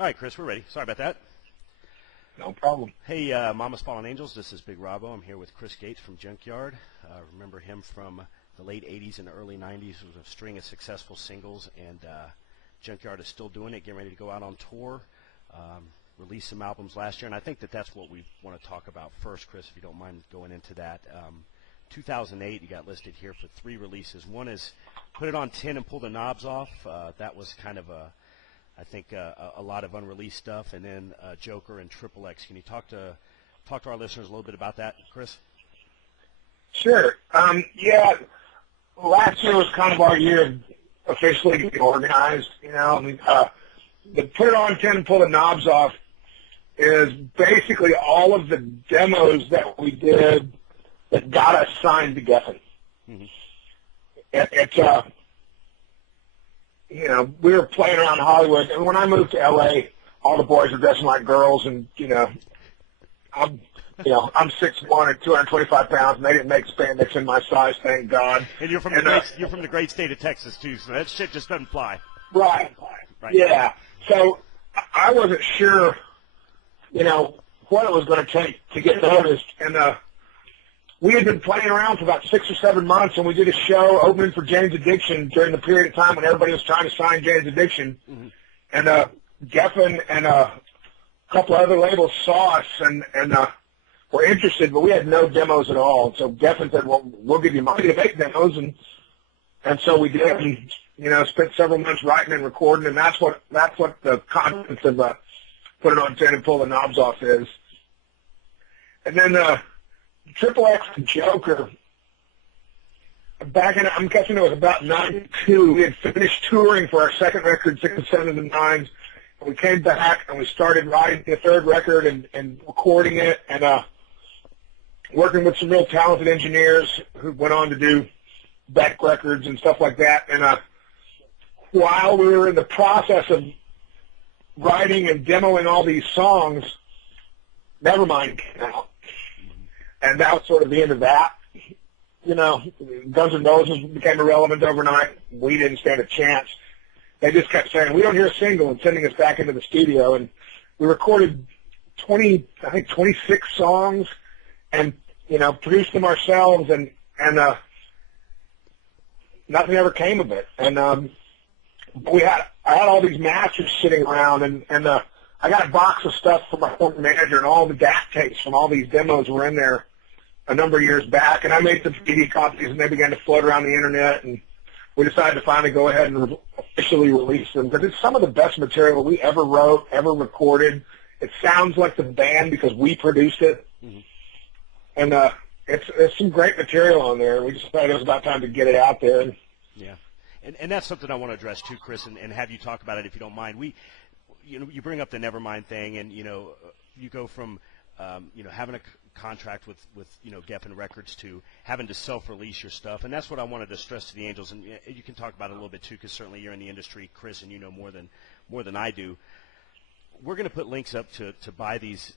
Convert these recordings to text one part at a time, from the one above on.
All right, Chris, we're ready. Sorry about that. No problem. Hey, Mama's Fallen Angels, this is Big Robbo. I'm here with Chris Gates from Junkyard. Remember him from the late 80s and early 90s with a string of successful singles, and Junkyard is still doing it, getting ready to go out on tour, release some albums last year, and I think that's what we want to talk about first, Chris, if you don't mind going into that. 2008, you got listed here for 3 releases. One is Put It on 10 and Pull the Knobs Off. That was kind of I think a lot of unreleased stuff, and then Joker and Triple X. Can you talk to our listeners a little bit about that, Chris? Sure. Yeah, last year was kind of our year of officially getting organized. The Put It on 10 and Pull the Knobs Off is basically all of the demos that we did that got us signed to Geffen. Mm-hmm. We were playing around Hollywood, and when I moved to L.A., all the boys were dressing like girls, and I'm 6'1" and 225 pounds, and they didn't make spandex in my size, thank God. And you're from the great state of Texas too, so that shit just doesn't fly. Right. Yeah. So I wasn't sure, what it was going to take to get noticed, and we had been playing around for about 6 or 7 months, and we did a show opening for Jane's Addiction during the period of time when everybody was trying to sign Jane's Addiction. Mm-hmm. And Geffen and a couple of other labels saw us and were interested, but we had no demos at all. So Geffen said, well, we'll give you money to make demos. And so we did, and spent several months writing and recording, and that's what the content of Put It on 10 and Pull the Knobs Off is. And then Triple X and Joker, I'm guessing it was about 92, we had finished touring for our second record, 6 and 7 and 9s, and we came back and we started writing the third record and recording it and working with some real talented engineers who went on to do Beck Records and stuff like that. And while we were in the process of writing and demoing all these songs, Nevermind came out. And that was sort of the end of that. Guns N' Roses became irrelevant overnight. We didn't stand a chance. They just kept saying, we don't hear a single, and sending us back into the studio. And we recorded 26 songs and, produced them ourselves, and nothing ever came of it. And I had all these masters sitting around, and I got a box of stuff from my former manager, and all the DAT tapes from all these demos were in there a number of years back, and I made some CD copies, and they began to float around the internet, and we decided to finally go ahead and officially release them. But it's some of the best material we ever wrote, ever recorded. It sounds like the band because we produced it, mm-hmm. And it's some great material on there. We just decided it was about time to get it out there. Yeah, and that's something I want to address too, Chris, and have you talk about it if you don't mind. You bring up the Nevermind thing, and you go from having a contract with Geffen Records to having to self-release your stuff, and that's what I wanted to stress to the Angels, and you can talk about it a little bit too, because certainly you're in the industry, Chris, and you know more than I do. We're going to put links up to buy these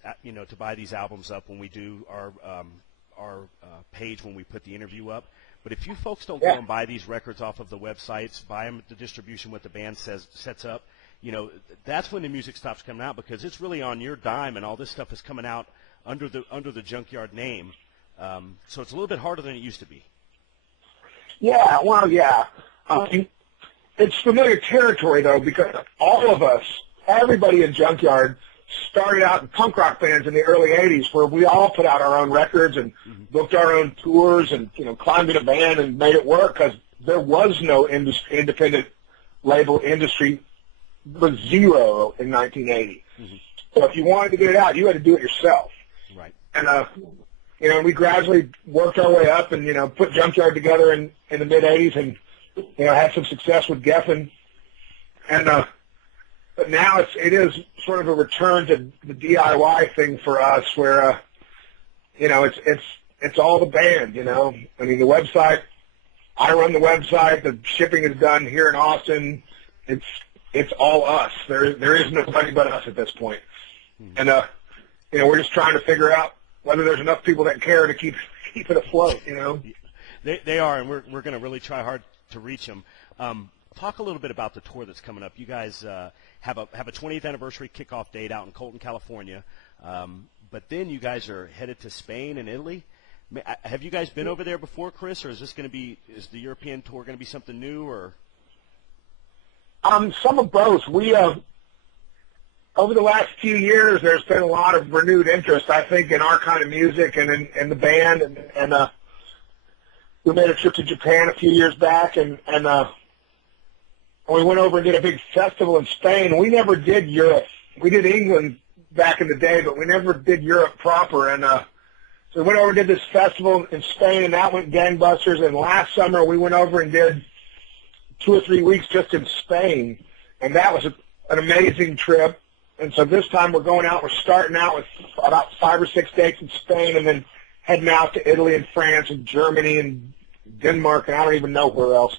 albums up when we do our page when we put the interview up. But if you folks don't go and buy these records off of the websites, buy them at the distribution what the band sets up, that's when the music stops coming out, because it's really on your dime, and all this stuff is coming out under the Junkyard name. So it's a little bit harder than it used to be. Yeah, well, yeah. It's familiar territory, though, because all of us, everybody in Junkyard, started out in punk rock bands in the early 80s, where we all put out our own records and mm-hmm. booked our own tours and, climbed in a van and made it work, because there was no independent label industry. Was zero in 1980. Mm-hmm. So if you wanted to get it out, you had to do it yourself. Right. And we gradually worked our way up and put Junkyard together in the mid 80s, and had some success with Geffen. And but now it is sort of a return to the DIY thing for us, where it's all the band. I mean, the website. I run the website. The shipping is done here in Austin. It's all us. There is nobody but us at this point. And we're just trying to figure out whether there's enough people that care to keep it afloat. They are, and we're going to really try hard to reach them. talk a little bit about the tour that's coming up. You guys have a 20th anniversary kickoff date out in Colton, California, but then you guys are headed to Spain and Italy. Have you guys been over there before, Chris, or is the European tour going to be something new, or? Some of both. We over the last few years, there's been a lot of renewed interest, I think, in our kind of music and in the band, and we made a trip to Japan a few years back, and we went over and did a big festival in Spain. We never did Europe. We did England back in the day, but we never did Europe proper, and so we went over and did this festival in Spain, and that went gangbusters. And last summer, we went over and did 2 or 3 weeks just in Spain, and that was an amazing trip. And so this time we're going out. We're starting out with about 5 or 6 dates in Spain, and then heading out to Italy and France and Germany and Denmark, and I don't even know where else.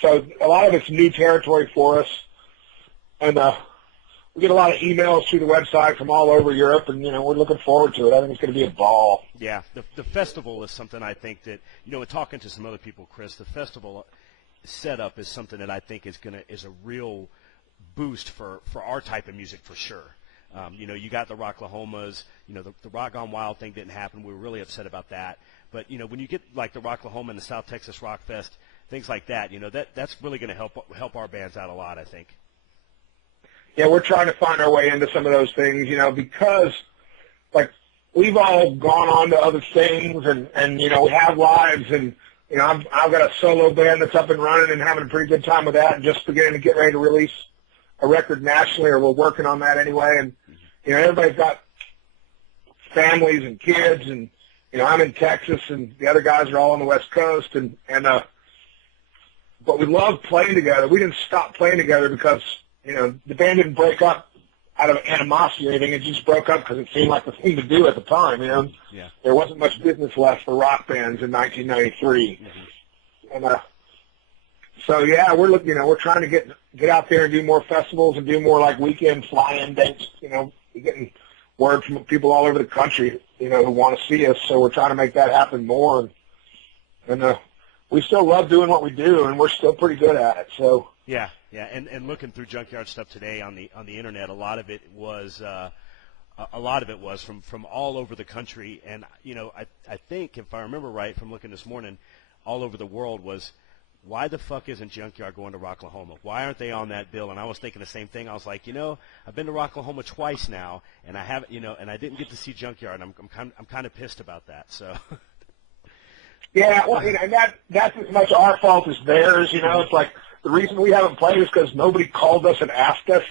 So a lot of it's new territory for us, and we get a lot of emails through the website from all over Europe, and we're looking forward to it. I think it's going to be a ball. Yeah, the festival is something I think that talking to some other people, Chris, the festival setup is something that I think is a real boost for our type of music for sure. You got the Rocklahomas, the Rock Gone Wild thing didn't happen. We were really upset about that. But, when you get like the Rocklahoma and the South Texas Rock Fest, things like that, that's really going to help our bands out a lot, I think. Yeah, we're trying to find our way into some of those things, because like we've all gone on to other things and we have lives, and I've got a solo band that's up and running and having a pretty good time with that, and just beginning to get ready to release a record nationally, or we're working on that anyway. And everybody's got families and kids, and I'm in Texas, and the other guys are all on the West Coast, and but we love playing together. We didn't stop playing together because the band didn't break up out of animosity or anything. It just broke up because it seemed like the thing to do at the time. Yeah. There wasn't much business left for rock bands in 1993, and so yeah, we're looking. We're trying to get out there and do more festivals and do more like weekend fly-in dates. We're getting word from people all over the country, who want to see us. So we're trying to make that happen more, and we still love doing what we do, and we're still pretty good at it. So. Yeah, and looking through Junkyard stuff today on the internet, a lot of it was from all over the country, and I think if I remember right from looking this morning, all over the world was, why the fuck isn't Junkyard going to Rocklahoma? Why aren't they on that bill? And I was thinking the same thing. I was like, I've been to Rocklahoma twice now, and I haven't, and I didn't get to see Junkyard. I'm kind of pissed about that. So. Yeah, well, and that's as much our fault as theirs. It's like the reason we haven't played is because nobody called us and asked us.